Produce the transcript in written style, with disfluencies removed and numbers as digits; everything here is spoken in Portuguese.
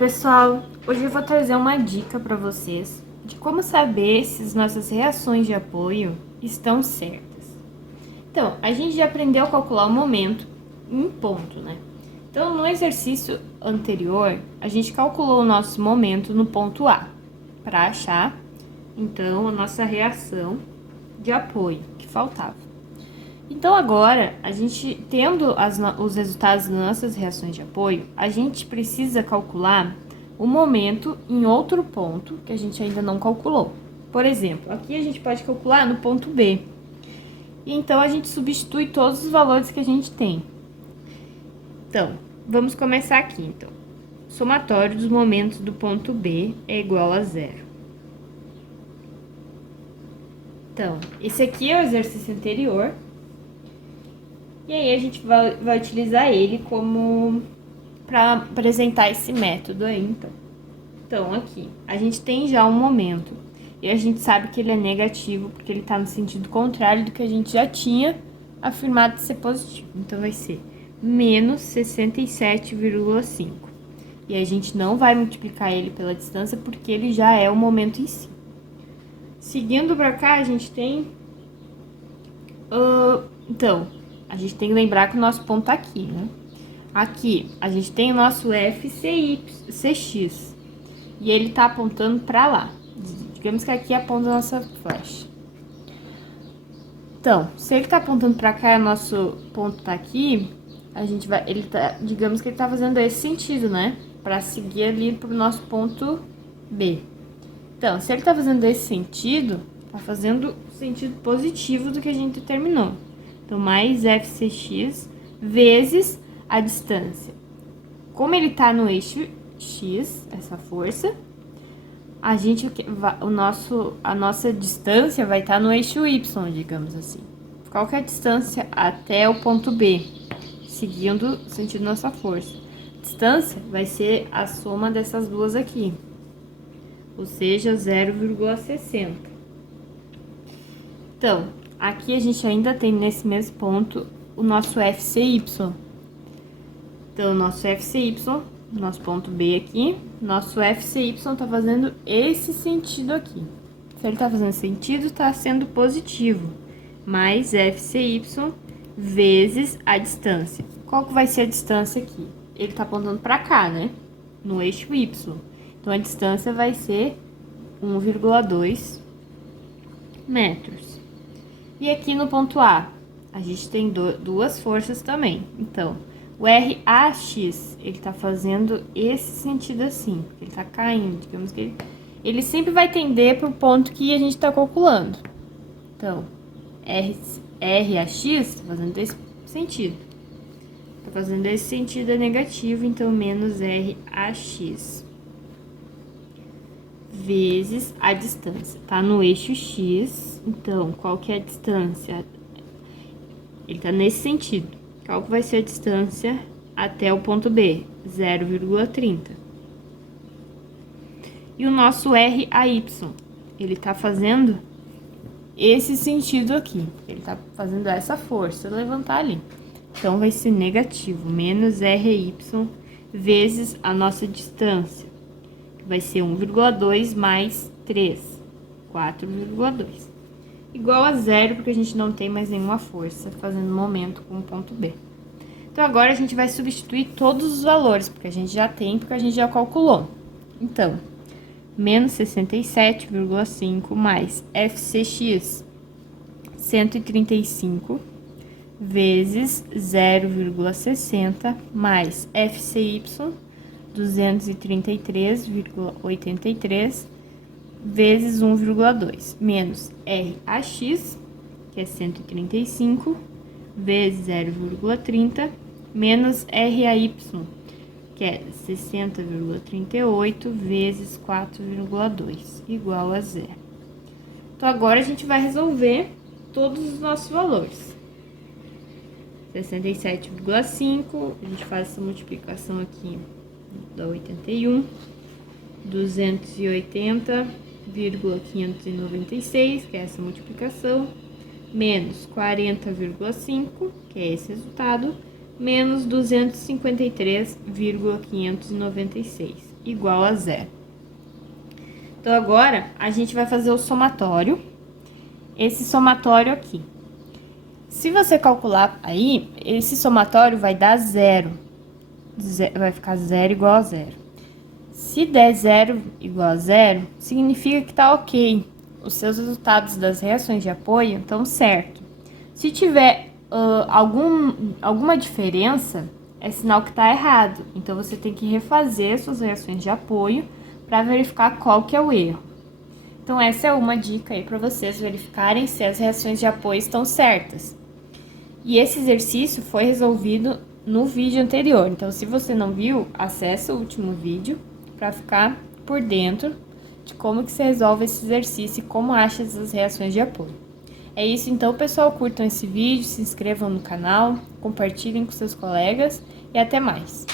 pessoal, hoje eu vou trazer uma dica para vocês de como saber se as nossas reações de apoio estão certas. Então, a gente já aprendeu a calcular o momento em ponto, né? Então, no exercício anterior, a gente calculou o nosso momento no ponto A, para achar, então, a nossa reação de apoio, que faltava. Então, agora, a gente tendo os resultados das nossas reações de apoio, a gente precisa calcular o momento em outro ponto que a gente ainda não calculou. Por exemplo, aqui a gente pode calcular no ponto B. E então, a gente substitui todos os valores que a gente tem. Então, vamos começar aqui, então. O somatório dos momentos do ponto B é igual a 0. Então, esse aqui é o exercício anterior. E aí, a gente vai utilizar ele como para apresentar esse método aí, então. Então, aqui, a gente tem já um momento. E a gente sabe que ele é negativo, porque ele tá no sentido contrário do que a gente já tinha afirmado ser positivo. Então, vai ser menos 67,5. E a gente não vai multiplicar ele pela distância, porque ele já é o momento em si. Seguindo pra cá, a gente tem... Então, a gente tem que lembrar que o nosso ponto tá aqui, né? Aqui, a gente tem o nosso FCX. E ele tá apontando pra lá. Digamos que aqui aponta a nossa flecha. Então, se ele tá apontando pra cá e o nosso ponto tá aqui, a gente vai... digamos que ele tá fazendo esse sentido, né? Pra seguir ali pro nosso ponto B. Então, se ele tá fazendo esse sentido, tá fazendo o sentido positivo do que a gente determinou. Então, mais FCX vezes a distância. Como ele tá no eixo X, essa força, a nossa distância vai estar no eixo Y, digamos assim. Qual que é a distância até o ponto B, seguindo o sentido da nossa força? A distância vai ser a soma dessas duas aqui, ou seja, 0,60. Então, aqui a gente ainda tem nesse mesmo ponto o nosso FCY. Então, o nosso FCY, nosso ponto B aqui, nosso FCY tá fazendo esse sentido aqui. Se ele tá fazendo sentido, tá sendo positivo. Mais FCY vezes a distância. Qual que vai ser a distância aqui? Ele tá apontando pra cá, né? No eixo Y. Então, a distância vai ser 1,2 metros. E aqui no ponto A, a gente tem duas forças também. Então, o RAX, ele tá fazendo esse sentido assim, ele tá caindo, digamos que ele sempre vai tender pro ponto que a gente tá calculando. Então, RAX tá fazendo esse sentido. Tá fazendo esse sentido é negativo, então menos RAX. Vezes a distância. Tá no eixo X, então, qual que é a distância? Ele tá nesse sentido. Qual que vai ser a distância até o ponto B? 0,30. E o nosso RAY, ele tá fazendo esse sentido aqui. Ele tá fazendo essa força, levantar ali. Então, vai ser negativo, menos RY vezes a nossa distância. Vai ser 1,2 mais 3, 4,2. Igual a zero, porque a gente não tem mais nenhuma força fazendo momento com o ponto B. Então, agora a gente vai substituir todos os valores, porque a gente já tem, porque a gente já calculou. Então, menos 67,5 mais FCX 135 vezes 0,60 mais FCY 233,83 vezes 1,2 menos RAX, que é 135, vezes 0,30, menos RAY, que é 60,38 vezes 4,2, igual a 0. Então, agora a gente vai resolver todos os nossos valores. 67,5, a gente faz essa multiplicação aqui, dá 81, 280,596, que é essa multiplicação, menos 40,5, que é esse resultado, menos 253,596. igual a zero. Então, agora, a gente vai fazer o somatório. Esse somatório aqui. Se você calcular aí, esse somatório vai dar zero. Vai ficar zero igual a zero. Se der zero igual a zero, significa que tá ok. Os seus resultados das reações de apoio estão certos. Se tiver alguma diferença, é sinal que tá errado. Então, você tem que refazer suas reações de apoio para verificar qual que é o erro. Então, essa é uma dica aí para vocês verificarem se as reações de apoio estão certas. E esse exercício foi resolvido no vídeo anterior. Então, se você não viu, acesse o último vídeo para ficar por dentro de como que se resolve esse exercício e como acha as reações de apoio. É isso então, pessoal. Curtam esse vídeo, se inscrevam no canal, compartilhem com seus colegas e até mais.